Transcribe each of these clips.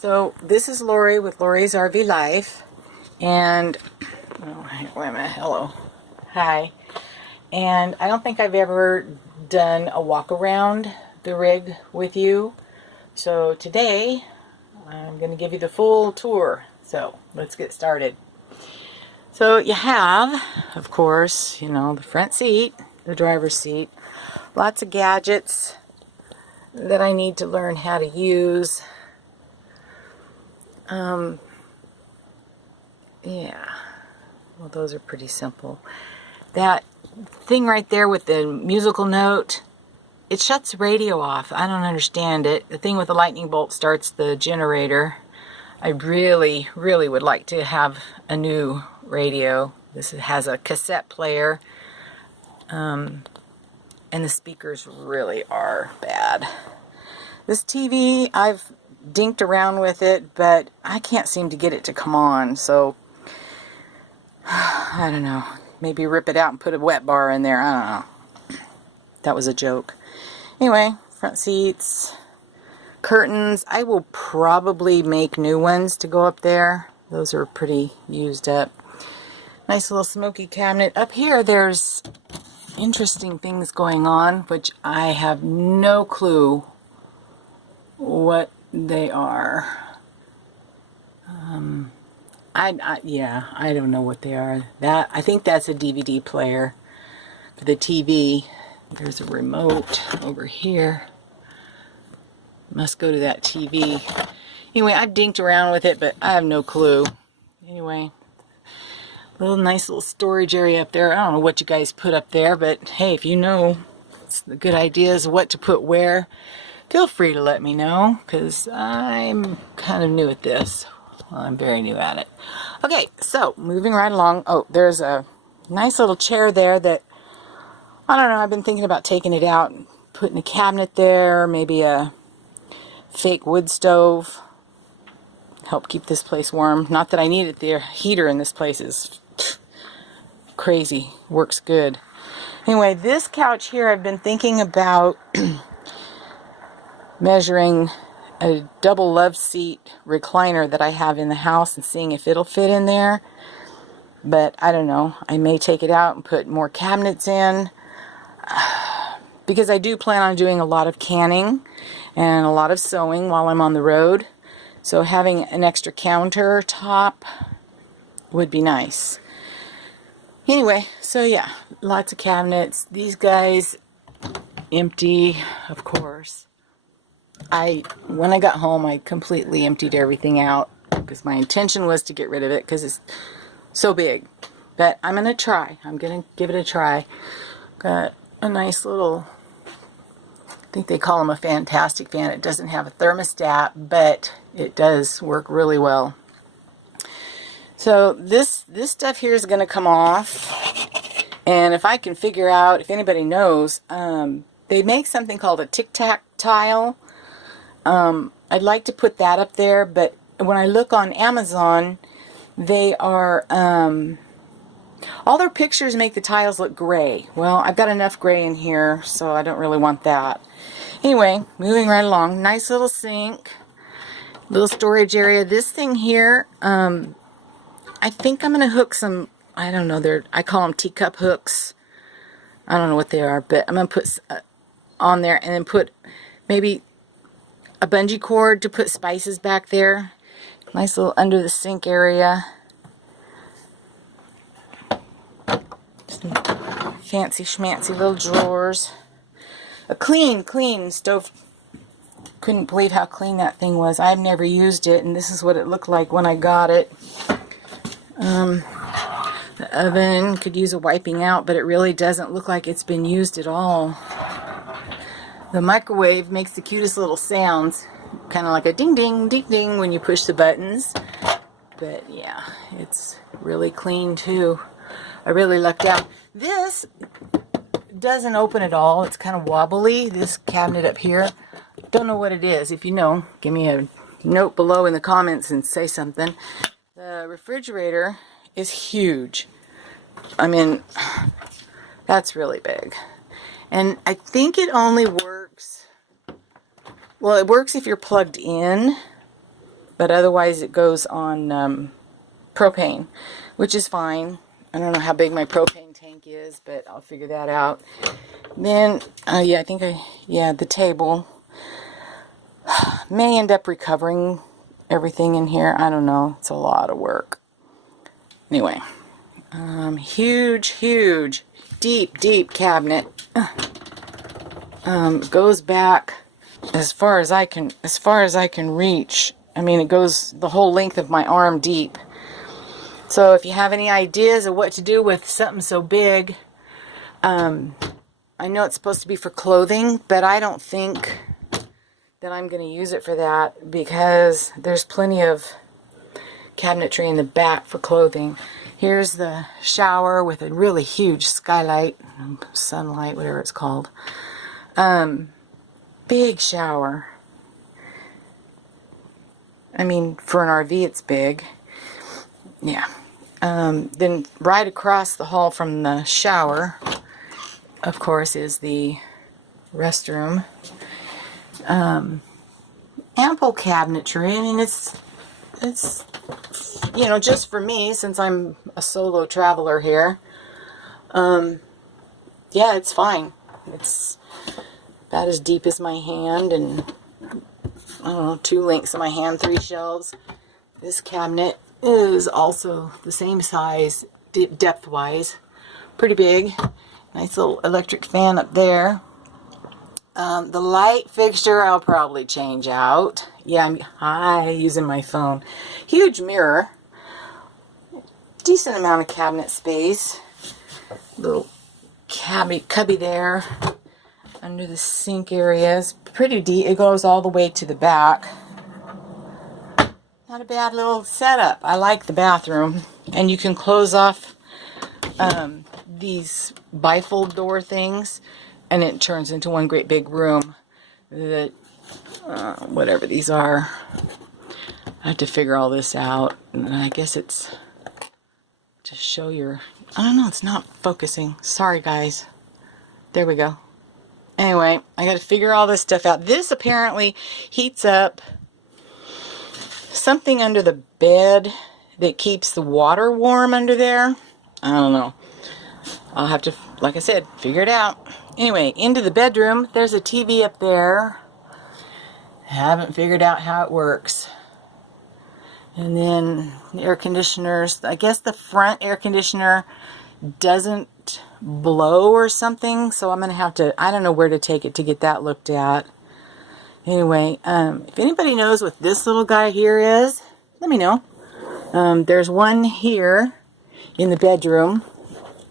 So this is Lori with Lori's RV Life, and wait a minute, hello, hi. And I don't think I've ever done a walk around the rig with you, so today I'm going to give you the full tour. So let's get started. So you have, of course, the front seat, the driver's seat, lots of gadgets that I need to learn how to use. Yeah, well, those are pretty simple. That thing right there with the musical note, it shuts the radio off. I don't understand it. The thing with the lightning bolt starts the generator. I really, really would like to have a new radio. This has a cassette player, and the speakers really are bad. This TV, I've dinked around with it, but I can't seem to get it to come on, so I don't know. Maybe rip it out and put a wet bar in there. I don't know. That was a joke. Anyway, front seats, curtains. I will probably make new ones to go up there. Those are pretty used up. Nice little smoky cabinet. Up here there's interesting things going on, which I have no clue what they are. I don't know what they are. I think that's a DVD player for the TV. There's a remote over here. Must go to that TV. Anyway, I've dinked around with it, but I have no clue. Anyway, nice little storage area up there. I don't know what you guys put up there, but hey, if you know the good ideas of what to put where, feel free to let me know, because I'm kind of new at this. Well, I'm very new at it. Okay, so moving right along. Oh, there's a nice little chair there that, I don't know, I've been thinking about taking it out and putting a cabinet there, maybe a fake wood stove. Help keep this place warm. Not that I need it there. Heater in this place is crazy. Works good. Anyway, this couch here, I've been thinking about measuring a double love seat recliner that I have in the house and seeing if it'll fit in there. But I don't know. I may take it out and put more cabinets in, because I do plan on doing a lot of canning and a lot of sewing while I'm on the road. So having an extra countertop would be nice. Anyway, so yeah, lots of cabinets. These guys, empty, of course. When I got home, I completely emptied everything out because my intention was to get rid of it because it's so big. But I'm going to try. I'm going to give it a try. Got a nice little, I think they call them a fantastic fan. It doesn't have a thermostat, but it does work really well. So this stuff here is going to come off. And if I can figure out, if anybody knows, they make something called a tic-tac tile. I'd like to put that up there, but when I look on Amazon, they are, all their pictures make the tiles look gray. Well, I've got enough gray in here, so I don't really want that. Anyway, moving right along. Nice little sink, little storage area. This thing here, I think I'm going to hook some, I don't know, I call them teacup hooks. I don't know what they are, but I'm going to put on there and then put maybe a bungee cord to put spices back there. Nice little under the sink area. Some fancy schmancy little drawers. A clean stove. Couldn't believe how clean that thing was. I've never used it, and this is what it looked like when I got it. The oven could use a wiping out, but it really doesn't look like it's been used at all. The microwave makes the cutest little sounds, kind of like a ding ding ding ding when you push the buttons. But yeah, it's really clean too. I really lucked out. This doesn't open at all. It's kind of wobbly, this cabinet up here. Don't know what it is. If you know, give me a note below in the comments and say something. The refrigerator is huge. I mean, that's really big. And I think it only works, well, it works if you're plugged in, but otherwise it goes on propane, which is fine. I don't know how big my propane tank is, but I'll figure that out. Then, yeah, the table may end up recovering everything in here. I don't know. It's a lot of work. Anyway, huge, deep cabinet. Goes back as far as I can reach. I mean, it goes the whole length of my arm deep. So if you have any ideas of what to do with something so big, I know it's supposed to be for clothing, but I don't think that I'm going to use it for that, because there's plenty of cabinetry in the back for clothing. Here's the shower with a really huge skylight, sunlight, whatever it's called. Big shower. I mean, for an RV it's big. Yeah. Then right across the hall from the shower, of course, is the restroom. Ample cabinetry. I mean, it's you know, just for me, since I'm a solo traveler here. Yeah, it's fine. It's about as deep as my hand, and I don't know, 2 lengths of my hand, 3 shelves. This cabinet is also the same size, depth-wise. Pretty big. Nice little electric fan up there. The light fixture I'll probably change out. Yeah, I'm using my phone. Huge mirror. Decent amount of cabinet space. Little cubby there under the sink areas. Pretty deep. It goes all the way to the back. Not a bad little setup. I like the bathroom. And you can close off these bifold door things, and it turns into one great big room. That whatever these are, I have to figure all this out. And I guess it's to show your, I don't know, it's not focusing. Sorry guys. There we go. Anyway, I got to figure all this stuff out. This apparently heats up something under the bed that keeps the water warm under there. I don't know. I'll have to, like I said, figure it out. Anyway, into the bedroom. There's a TV up there. Haven't figured out how it works. And then the air conditioners. I guess the front air conditioner doesn't blow or something. So I'm going to have to, I don't know where to take it to get that looked at. Anyway, if anybody knows what this little guy here is, let me know. There's one here in the bedroom.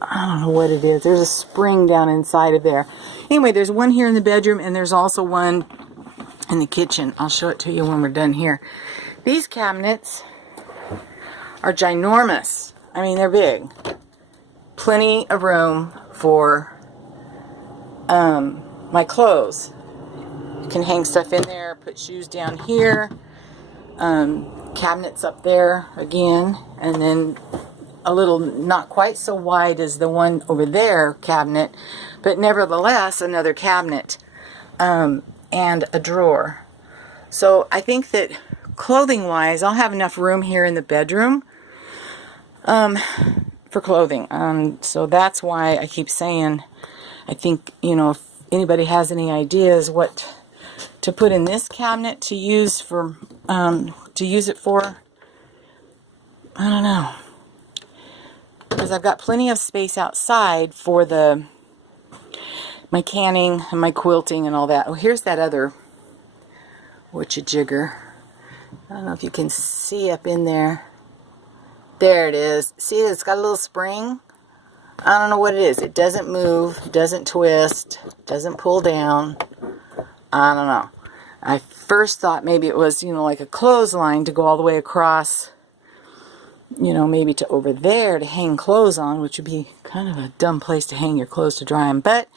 I don't know what it is. There's a spring down inside of there. Anyway, there's one here in the bedroom, and there's also one in the kitchen. I'll show it to you when we're done here. These cabinets are ginormous. I mean, they're big. Plenty of room for my clothes. You can hang stuff in there, put shoes down here, cabinets up there again, and then a little not quite so wide as the one over there cabinet, but nevertheless another cabinet, and a drawer. So I think that clothing wise, I'll have enough room here in the bedroom for clothing. So that's why I keep saying, I think, you know, if anybody has any ideas what to put in this cabinet to use for it for, I don't know, because I've got plenty of space outside for my canning and my quilting and all that. Oh, here's that other whatcha-jigger. I don't know if you can see up in there. There it is. See, it's got a little spring. I don't know what it is. It doesn't move, doesn't twist, doesn't pull down. I don't know. I first thought maybe it was, you know, like a clothesline to go all the way across, you know, maybe to over there to hang clothes on, which would be kind of a dumb place to hang your clothes to dry them. But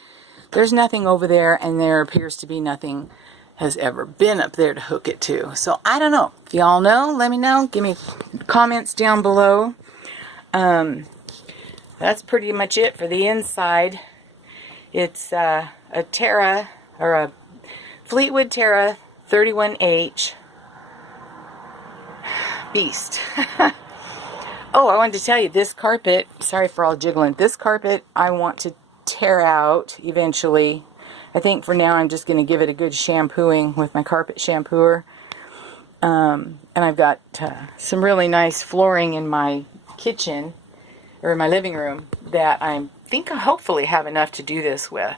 there's nothing over there, and there appears to be nothing has ever been up there to hook it to. So I don't know. If y'all know, let me know. Give me comments down below. That's pretty much it for the inside. It's a Terra, or a Fleetwood Terra 31H. beast. Oh, I wanted to tell you, this carpet, sorry for all jiggling, this carpet I want to tear out eventually. I think for now I'm just going to give it a good shampooing with my carpet shampooer. And I've got some really nice flooring in my kitchen, or in my living room, that I think I hopefully have enough to do this with.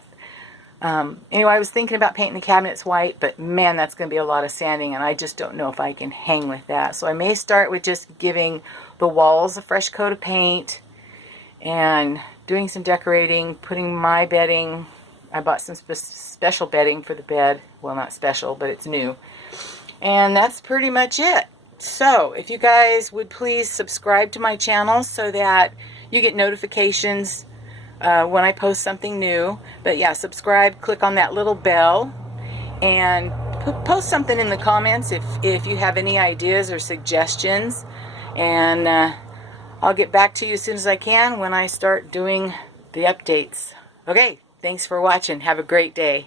Anyway, I was thinking about painting the cabinets white, but man, that's going to be a lot of sanding, and I just don't know if I can hang with that. So I may start with just giving the walls a fresh coat of paint and doing some decorating, putting my bedding. I bought some special bedding for the bed. Well, not special, but it's new. And that's pretty much it. So if you guys would please subscribe to my channel so that you get notifications when I post something new. But yeah, subscribe, click on that little bell, and post something in the comments if you have any ideas or suggestions. And I'll get back to you as soon as I can when I start doing the updates. Okay, thanks for watching. Have a great day.